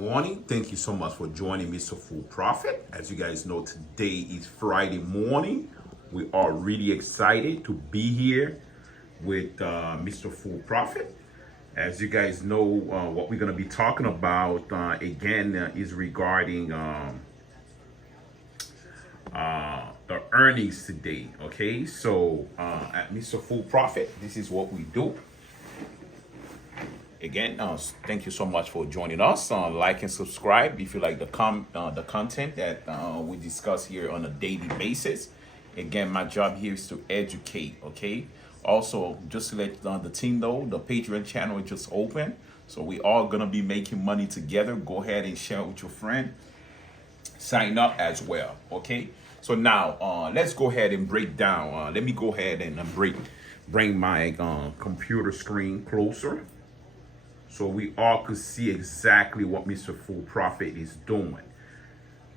morning. Thank you so much for joining Mr. Full Profit. As you guys know, today is Friday morning. We are really excited to be here with Mr. Full Profit. As you guys know, what we're going to be talking about again is regarding the earnings today. Okay, so at Mr. Full Profit, this is what we do. Again, thank you so much for joining us. Like and subscribe if you like the content that we discuss here on a daily basis. Again, my job here is to educate. Okay. Also, just to let the team know, the Patreon channel is just open, so we all gonna be making money together. Go ahead and share it with your friend. Sign up as well. Okay. So now, let's go ahead and break down. Let me go ahead and bring my computer screen closer, so we all could see exactly what Mr. Full Profit is doing.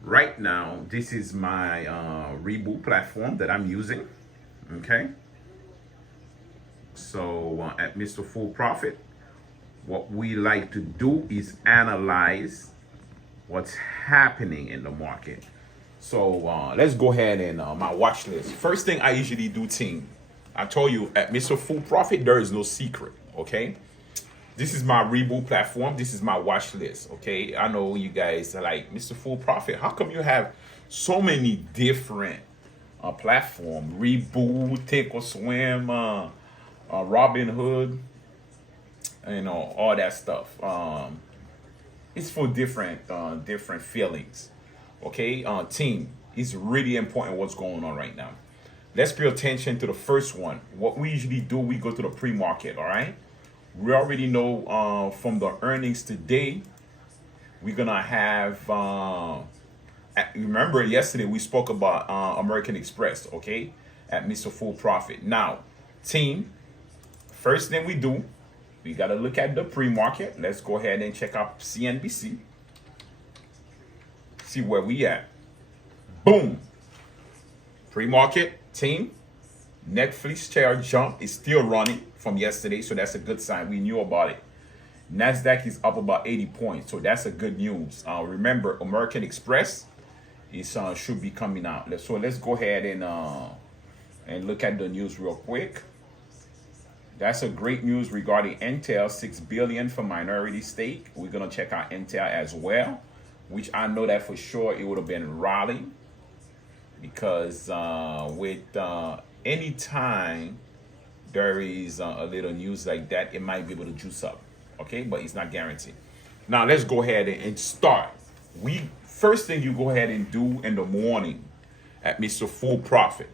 Right now, this is my Reboot platform that I'm using, okay? So at Mr. Full Profit, what we like to do is analyze what's happening in the market. So let's go ahead and my watch list. First thing I usually do, team, I told you at Mr. Full Profit, there is no secret, okay? This is my Reboot platform. This is my watch list. Okay, I know you guys are like, Mr. Full Profit, how come you have so many different platforms? Reboot, Take a Swim, Robinhood, all that stuff. It's for different feelings. Okay, team, it's really important what's going on right now. Let's pay attention to the first one. What we usually do, we go to the pre-market. All right. We already know from the earnings today, we're gonna have. Remember yesterday we spoke about American Express, okay, at Mr. Full Profit. Now, team, first thing we do, we gotta look at the pre-market. Let's go ahead and check out CNBC. See where we at. Boom. Pre-market, team. Netflix share jump is still running from yesterday, so that's a good sign. We knew about it. Nasdaq is up about 80 points, so that's a good news. Remember, American Express is should be coming out. So let's go ahead and look at the news real quick. That's a great news regarding Intel, $6 billion for minority stake. We're gonna check out Intel as well, which I know that for sure it would have been rallying, because with anytime there is a little news like that, it might be able to juice up, okay, but it's not guaranteed. Now let's go ahead and start. First thing you go ahead and do in the morning at Mr. Full Profit,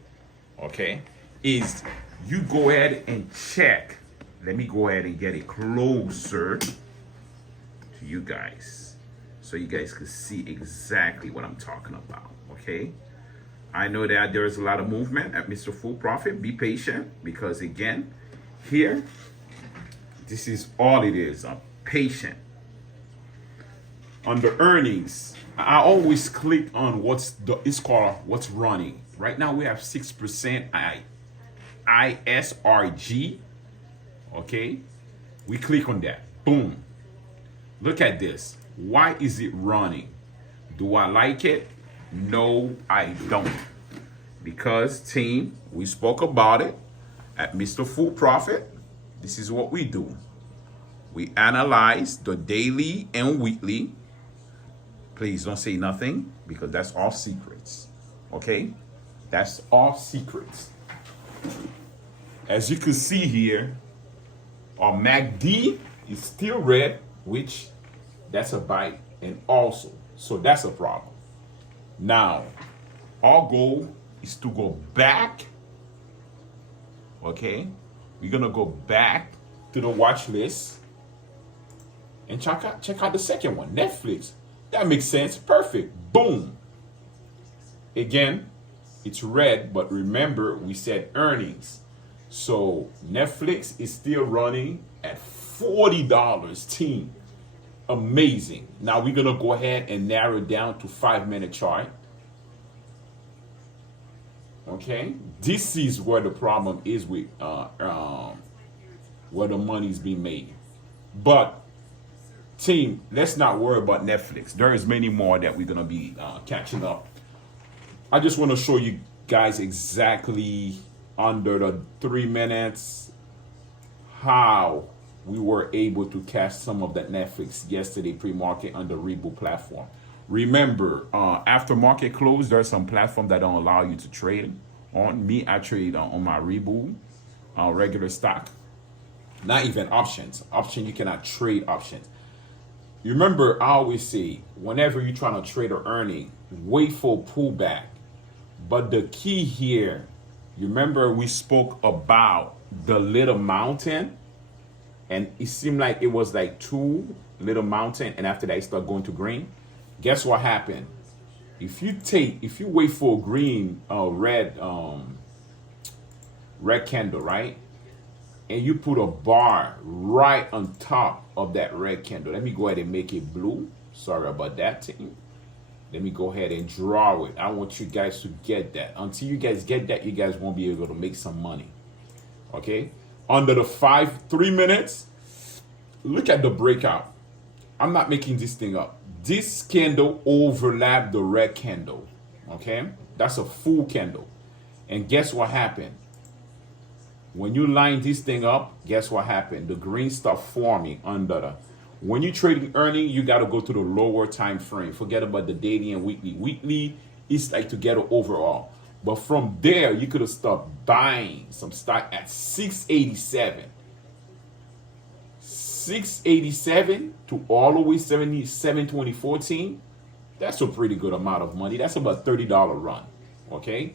okay, is you go ahead and check. Let me go ahead and get it closer to you guys, so you guys can see exactly what I'm talking about, okay? I know that there's a lot of movement at Mr. Full Profit. Be patient, because again, here, this is all it is. I'm patient. On the earnings, I always click on it's called what's running. Right now we have 6% ISRG. Okay, we click on that. Boom. Look at this. Why is it running? Do I like it? No, I don't. Because, team, we spoke about it at Mr. Full Profit. This is what we do. We analyze the daily and weekly. Please don't say nothing, because that's all secrets. Okay? That's all secrets. As you can see here, our MACD is still red, which that's a buy, and also, so that's a problem. Now, our goal is to go back. Okay, we're gonna go back to the watch list and check out the second one, Netflix. That makes sense. Perfect. Boom. Again, it's red, but remember we said earnings. So Netflix is still running at $40, team. Amazing. Now we're gonna go ahead and narrow it down to 5-minute chart. Okay, this is where the problem is with where the money is being made. But Team, let's not worry about Netflix. There is many more that we're gonna be catching up. I just want to show you guys exactly under the 3 minutes how we were able to catch some of that Netflix yesterday pre-market on the Reboot platform. Remember, after market close, there's some platform that don't allow you to trade on. Me, I trade on my Reboot, regular stock, not even options. Option, you cannot trade options. You remember, I always say, whenever you're trying to trade or earning, wait for pullback. But the key here, you remember we spoke about the little mountain, and it seemed like it was like two little mountain, and after that it started going to green. Guess what happened? If you wait for a green, red candle, right? And you put a bar right on top of that red candle. Let me go ahead and make it blue. Sorry about that, team. Let me go ahead and draw it. I want you guys to get that. Until you guys get that, you guys won't be able to make some money. Okay? Under the 3 minutes, look at the breakout. I'm not making this thing up. This candle overlapped the red candle. Okay? That's a full candle. And guess what happened? When you line this thing up, guess what happened? The green start forming under the. When you trading earning, you got to go to the lower time frame. Forget about the daily and weekly. Weekly is like to get an overall. But from there, you could have started buying some stock at 687. 687 to all the way 72014. That's a pretty good amount of money. That's about $30 run. Okay?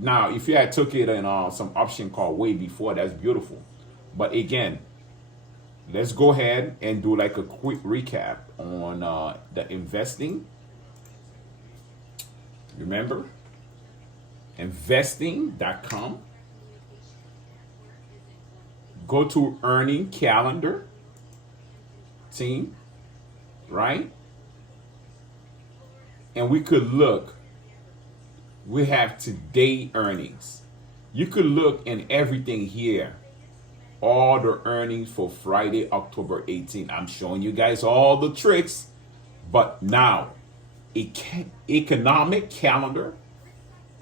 Now, if you had took it in some option called way before, that's beautiful. But again, let's go ahead and do like a quick recap on the investing. Remember, investing.com. Go to earning calendar, team, right? And we could look. We have today earnings. You could look in everything here. All the earnings for Friday, October 18th. I'm showing you guys all the tricks. But now, economic calendar,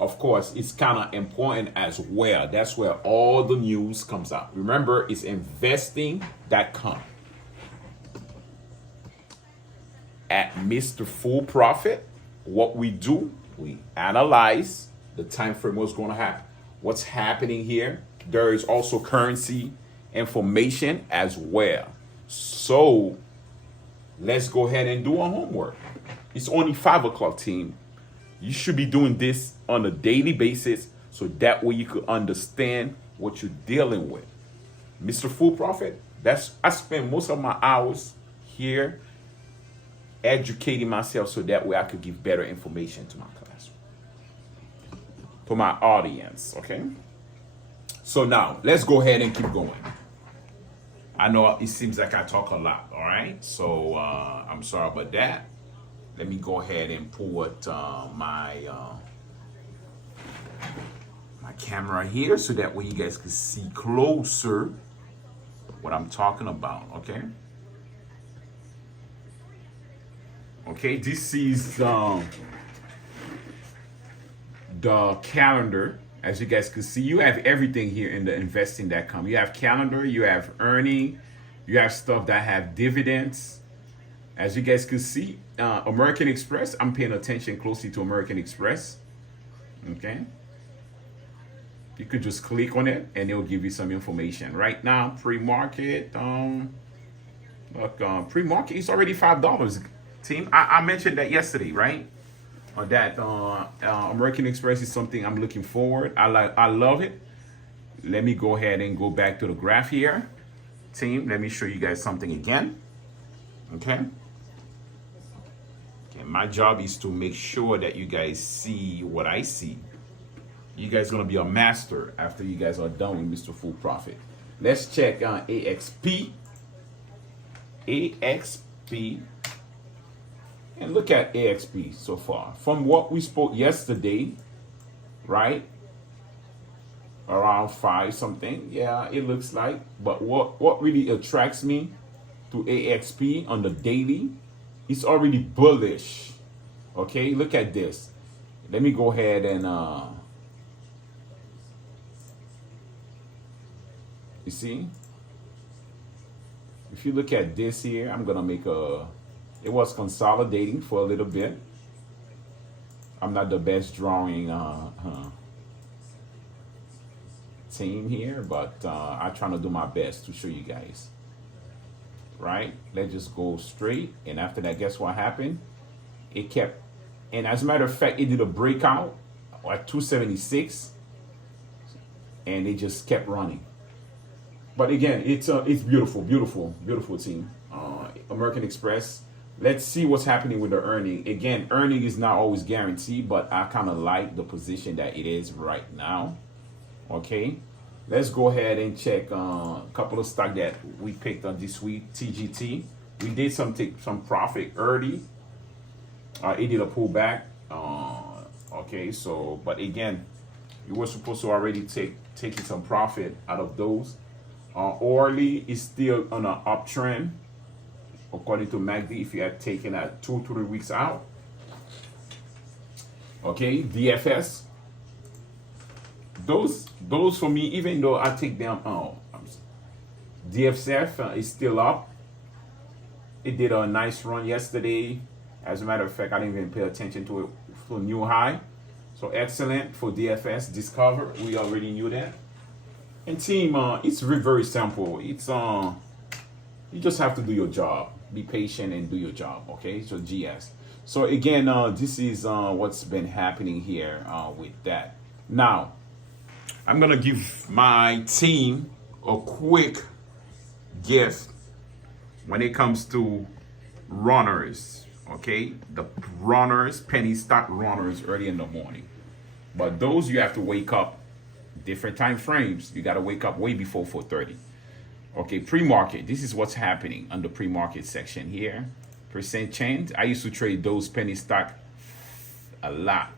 of course, it's kind of important as well. That's where all the news comes out. Remember, it's investing.com. At Mr. Full Profit, what we do, we analyze the time frame, what's going to happen, what's happening here. There is also currency information as well. So let's go ahead and do our homework. It's only 5 o'clock, team. You should be doing this on a daily basis so that way you could understand what you're dealing with. Mr. Full Profit, I spend most of my hours here educating myself so that way I could give better information to my class, to my audience, okay? So now, let's go ahead and keep going. I know it seems like I talk a lot, all right? So I'm sorry about that. Let me go ahead and put my camera here so that way you guys can see closer what I'm talking about, okay? Okay, this is the calendar. As you guys can see, you have everything here in the investing.com. You have calendar, you have earning, you have stuff that have dividends. As you guys can see, American Express, I'm paying attention closely to American Express. Okay. You could just click on it and it'll give you some information. Right now, pre-market, pre-market is already $5. Team, I mentioned that yesterday, right? Or that American Express is something I'm looking forward. I love it. Let me go ahead and go back to the graph here. Team, let me show you guys something again. Okay. My job is to make sure that you guys see what I see. You guys are going to be a master after you guys are done with Mr. Full Profit. Let's check on AXP. AXP. And look at AXP so far. From what we spoke yesterday, right? Around 5 something. Yeah, it looks like. But what really attracts me to AXP on the daily. It's already bullish. Okay, look at this. Let me go ahead and you see, if you look at this here, I'm gonna make a, it was consolidating for a little bit. I'm not the best drawing team here, but I'm trying to do my best to show you guys. Right? Let's just go straight. And after that, guess what happened? It kept, and as a matter of fact, it did a breakout at 276, and it just kept running. But again, it's beautiful, beautiful, beautiful team. American Express. Let's see what's happening with the earning. Again, earning is not always guaranteed, but I kind of like the position that it is right now. Okay, let's go ahead and check a couple of stock that we picked on this week. TGT, we did take some profit early. It did a pullback. Okay, so but again, you were supposed to already taking some profit out of those. Orly is still on an uptrend, according to MACD, if you had taken that 2 to 3 weeks out. Okay, DFS. Those for me, even though I take them out, DFCF is still up. It did a nice run yesterday. As a matter of fact, I didn't even pay attention to it for new high. So excellent for DFS. Discover, we already knew that. And team, it's very simple. It's you just have to do your job. Be patient and do your job. Okay, so GS. So again, this is what's been happening here with that. Now, I'm gonna give my team a quick gift when it comes to runners. Okay, the runners, penny stock runners early in the morning. But those you have to wake up different time frames. You got to wake up way before 4:30. Okay, pre-market. This is what's happening on the pre-market section here. Percent change. I used to trade those penny stock a lot.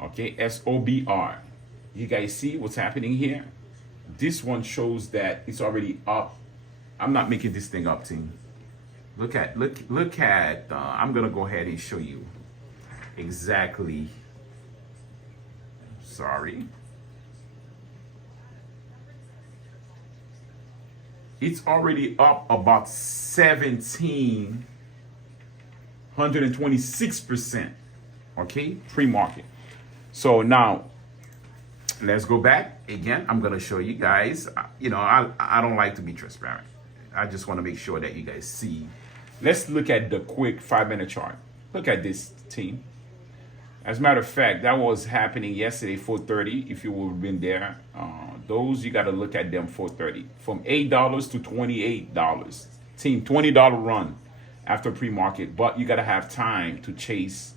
Okay, SOBR. You guys see what's happening here? This one shows that it's already up. I'm not making this thing up, team. Look at. I'm gonna go ahead and show you exactly. Sorry. It's already up about 1,726%. Okay, pre-market. So now let's go back again. I'm gonna show you guys. You know, I don't like to be transparent. I just want to make sure that you guys see. Let's look at the quick 5-minute chart. Look at this team. As a matter of fact, that was happening yesterday, 4:30. If you would have been there, those you got to look at them 4:30 from $8 to $28. Team, $20 run after pre-market, but you got to have time to chase,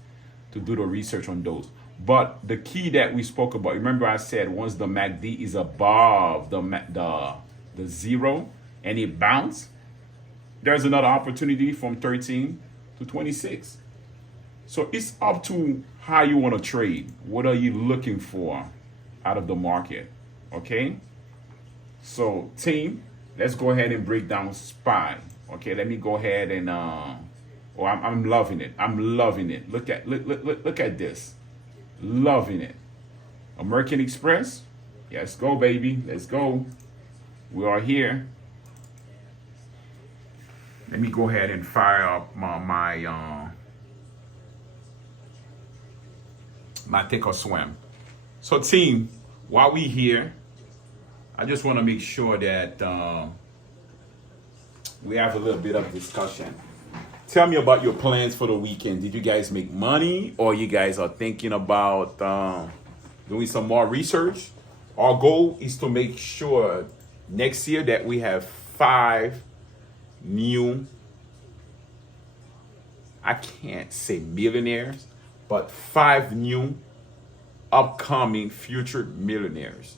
to do the research on those. But the key that we spoke about, remember I said once the MACD is above the zero and it bounce, there's another opportunity from 13 to 26. So it's up to how you want to trade. What are you looking for out of the market? Okay. So team, let's go ahead and break down SPY. Okay, let me go ahead and I'm loving it. I'm loving it. Look at this. Loving it. American Express. Let's go, baby. Let's go. We are here. Let me go ahead and fire up my take a swim. So team, while we here, I just want to make sure that we have a little bit of discussion. Tell me about your plans for the weekend. Did you guys make money, or you guys are thinking about doing some more research? Our goal is to make sure next year that we have 5 new, I can't say millionaires, but 5 new upcoming future millionaires.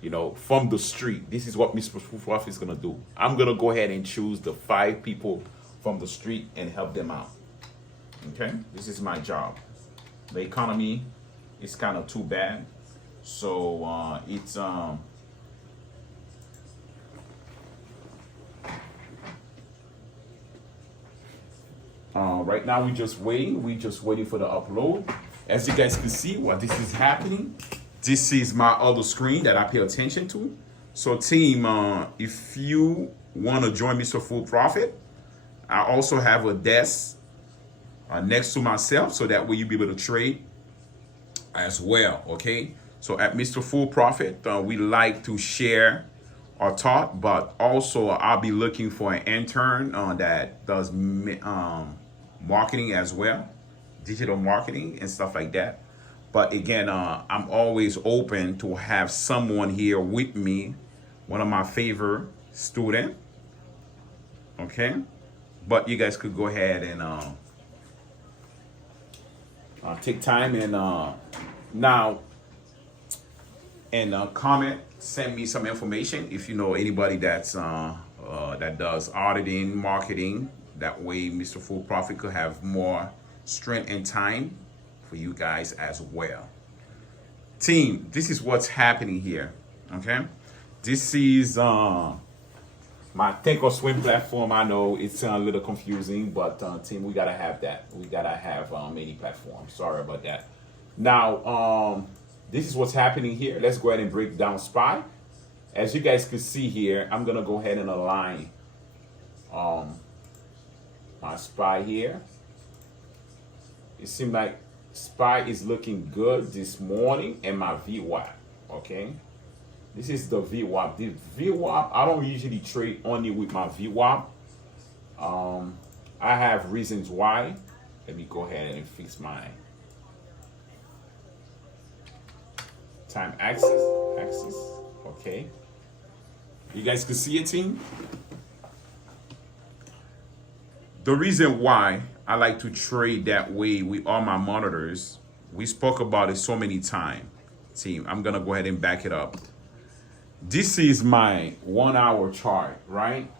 You know, from the street. This is what Mr. Fluff is gonna do. I'm gonna go ahead and choose the 5 people from the street and help them out. Okay, this is my job. The economy is kind of too bad, so it's right now we just waiting. We just waiting for the upload. As you guys can see, what this is happening. This is my other screen that I pay attention to. So team, if you want to join Mr. Full Profit, I also have a desk next to myself, so that way you'll be able to trade as well. Okay, so at Mr. Full Profit, we like to share our thought, but also I'll be looking for an intern that does marketing as well, digital marketing and stuff like that. But again, I'm always open to have someone here with me, one of my favorite student. Okay, but you guys could go ahead and take time and now and comment, send me some information if you know anybody that's that does auditing, marketing. That way Mr. Full Profit could have more strength and time for you guys as well. Team, this is what's happening here. Okay, this is my Think or Swim platform. I know it's a little confusing, but team, we gotta have that. We gotta have many platforms. Sorry about that. Now, this is what's happening here. Let's go ahead and break down SPY. As you guys can see here, I'm gonna go ahead and align my SPY here. It seems like SPY is looking good this morning, and my VWAP. Okay. This is the VWAP. The VWAP, I don't usually trade only with my VWAP. I have reasons why. Let me go ahead and fix my time axis. Okay. You guys can see it, team? The reason why I like to trade that way with all my monitors, we spoke about it so many times, team. I'm going to go ahead and back it up. This is my 1 hour chart, right?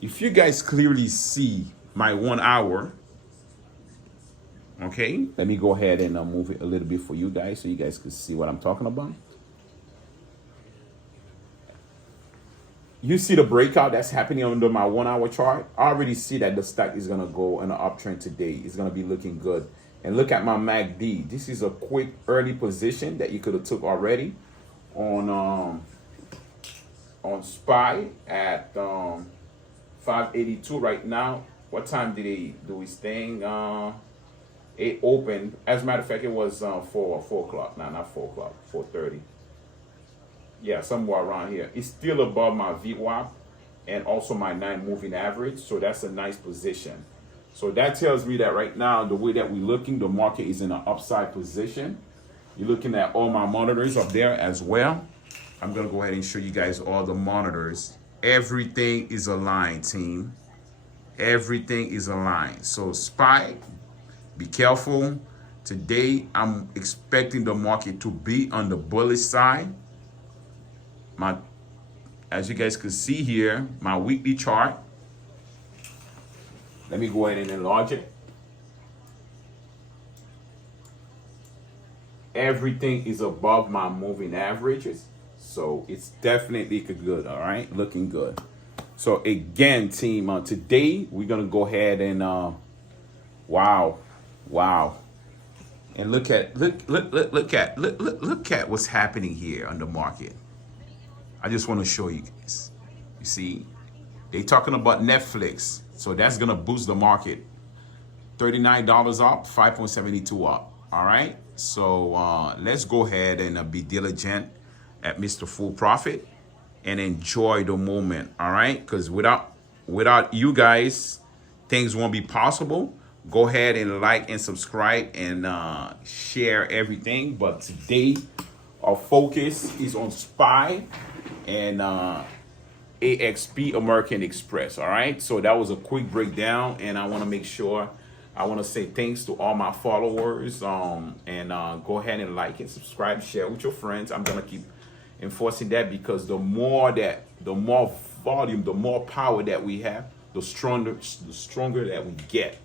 If you guys clearly see my 1 hour, okay, let me go ahead and move it a little bit for you guys so you guys can see what I'm talking about. You see the breakout that's happening under my 1 hour chart. I already see that the stock is going to go in an uptrend today. It's going to be looking good. And look at my MACD. This is a quick early position that you could have took already on SPY at 582 right now. What time did they do his thing? It opened. As a matter of fact, it was 4 o'clock. No, not 4 o'clock. 4:30. Yeah, somewhere around here. It's still above my VWAP and also my 9 moving average. So that's a nice position. So that tells me that right now, the way that we're looking, the market is in an upside position. You're looking at all my monitors up there as well. I'm going to go ahead and show you guys all the monitors. Everything is aligned, team. Everything is aligned. So SPY, be careful. Today, I'm expecting the market to be on the bullish side. As you guys can see here, my weekly chart. Let me go ahead and enlarge it. Everything is above my moving averages. So it's definitely good, all right? Looking good. So again, team, today we're going to go ahead and, wow. And look at what's happening here on the market. I just want to show you guys. You see, they talking about Netflix. So that's going to boost the market. $39 up, 5.72 up. All right. So let's go ahead and be diligent at Mr. Full Profit and enjoy the moment. All right. Because without you guys, things won't be possible. Go ahead and like and subscribe and share everything. But today, our focus is on SPY and AXP, American Express. All right. So that was a quick breakdown, and I want to make sure I want to say thanks to all my followers. And go ahead and like and subscribe, share with your friends. I'm gonna keep enforcing that because the more volume, the more power that we have, the stronger that we get.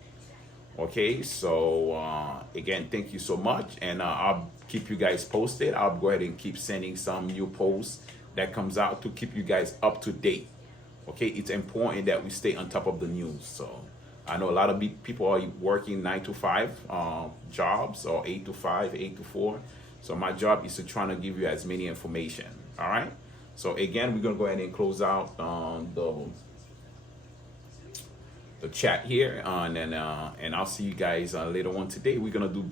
Okay, so again, thank you so much, and I'll keep you guys posted. I'll go ahead and keep sending some new posts that comes out to keep you guys up to date. Okay, it's important that we stay on top of the news. So I know a lot of people are working 9 to 5 jobs, or 8 to 5, 8 to 4. So my job is to try to give you as many information. All right. So again, we're gonna go ahead and close out the chat here, and I'll see you guys later on today. We're gonna do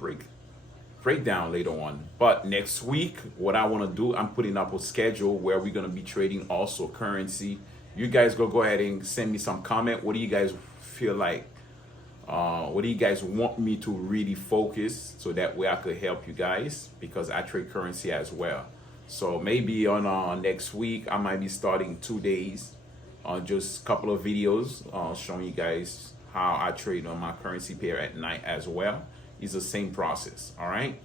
breakdown later on. But next week, what I want to do, I'm putting up a schedule where we're going to be trading also currency. You guys go ahead and send me some comment. What do you guys feel like? What do you guys want me to really focus, so that way I could help you guys, because I trade currency as well. So maybe on next week, I might be starting 2 days on just a couple of videos showing you guys how I trade on my currency pair at night as well. It's the same process. All right.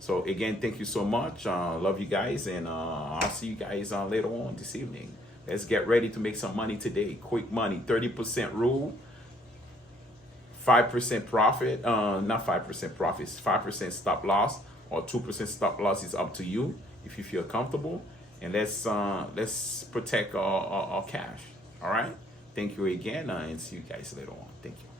So again, thank you so much. Love you guys, and I'll see you guys later on this evening. Let's get ready to make some money today. Quick money, 30% rule, 5% profit. Not 5% profits, 5% stop loss, or 2% stop loss. Is up to you if you feel comfortable. And let's protect our cash. All right. Thank you again, and see you guys later on. Thank you.